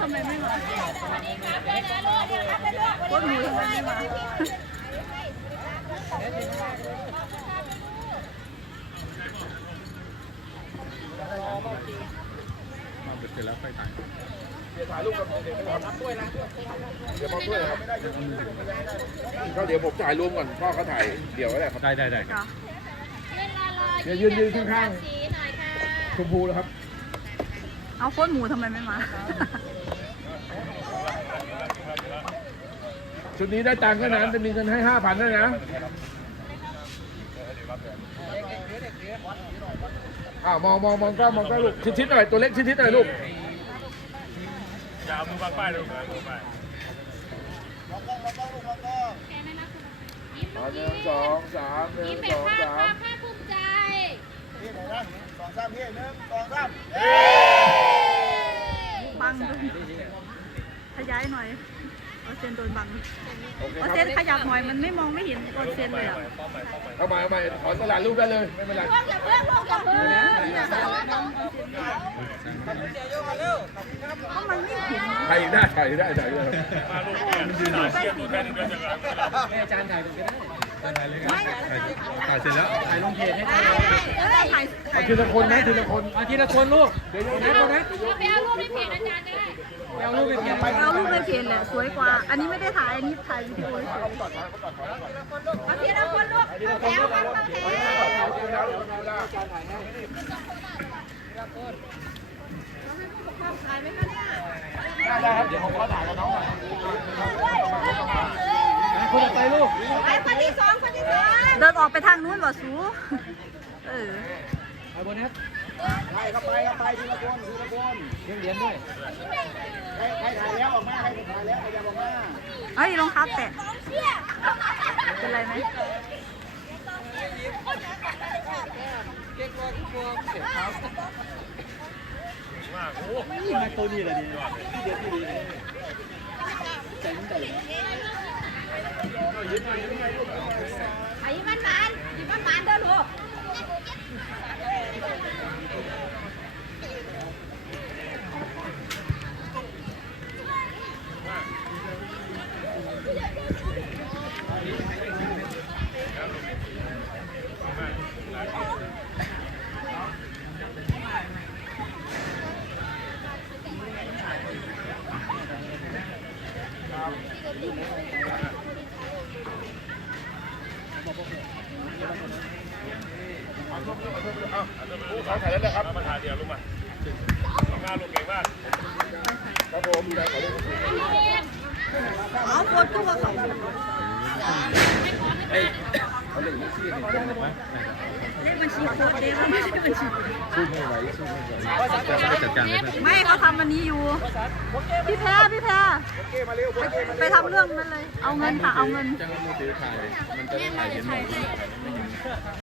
ทำไมไม่มาโคตรหมูทำไมไม่มาเอาไปเสร็จแล้วค่อยถ่ายเดี๋ยวถ่ายรูปกับเด็กๆก่อนรับด้วยนะเดี๋ยวมองด้วยครับก็เดี๋ยวผมถ่ายรวมก่อนพ่อเขาถ่ายเดี๋ยวก็ได้ครับได้ได้ได้ เดี๋ยวยืนยืนข้างๆชมพูนะครับเอาโคตรหมูทำไมไม่มา ชุดนี้ได้ตังค์ก็นั้นจะมีเงินให้ห้าพันด้วยนะอ้าวมองมองมองกล้องมองกล้องลูกชิดๆหน่อยตัวเล็กชิดๆหน่อยลูกอย่าเอามือบังป้ายเลยมือป้ายอ๋อหนึ่งสองสามหนึ่งสองสามภาคภูมิใจ บังด้วยขยายหน่อยออนเซนโดนบังโอเคออนคเซรับนขยับหน่อยมันไม่มองไม่เห็นออนเซนเลยอะเข้ามาเข้ามาถอนตลาดรูปได้เลยไม่เป็นไรอย่าเพิ่งลงอย่าเพิ่งเพราะมันไม่เห็นถ่ายอีกได้ถ่ายอีกได้ถ่ายอีกได้มาลูกเนี่ยสายเชียร์ตัวแทนเดือนจะให้อาจารย์ถ่ายผมก็ได้ ถ่ายเสร็จแล้วถ่ายลงเพจให้ได้อถ่ายเอาทีละคนนะทีละคนเอาทีละคนลูกเดี๋ยวนะลูกนะไปเอารูปในเพจอาจารย์ได้เอาลูกไปเทียบไปเอารูปในเพจแหละสวยกว่า อันนี้ไม่ได้ถ่ายอันนี้ถ่ายวิดีโอเฉยเอาทีละคนลูกแล้วกันมาเพจได้ได้ครับเดี๋ยวผมขอถ่ายกับน้องหน่อย คนต่อไปลูกไปคนที่สองคนที่สองเดินออกไปทางนู้นบ่สูเออไปบนนะไปครับไปครับไปทีละคนทีละคนเรียนเรียนด้วยใครใครถ่ายแล้วออกมาใครถ่ายแล้วใครจะออกมาเอ้ยรองเท้าแตะเป็นไรไหมนี่มาตัวนี้เลยดีที่เดียวที่ดีเลยใจมันใจไอ้มันมันยิ้มมันมันเด้อลูก ผู้เขาถ่ายแล้วนะครับมาถ่ายเดียวลูกมาสองหน้าลูกเก่งมากครับผมได้ขอเรียกเอาโคตรตัวเขาเขาเรียกยี่ซี่เลขบัญชีโคตรเด้อไม่ใช่บัญชีสู้ไม่ไหวสู้ไม่ไหวจัดการเลยไม่เขาทำวันนี้อยู่ พี่แพรพี่แพรโอเคมาเร็วโอเคมาไปทำเรื่องนั้นเลย เอาเงินค่ะ เอาเงินจังมือถือถ่ายมันจะถ่ายเห็นหมด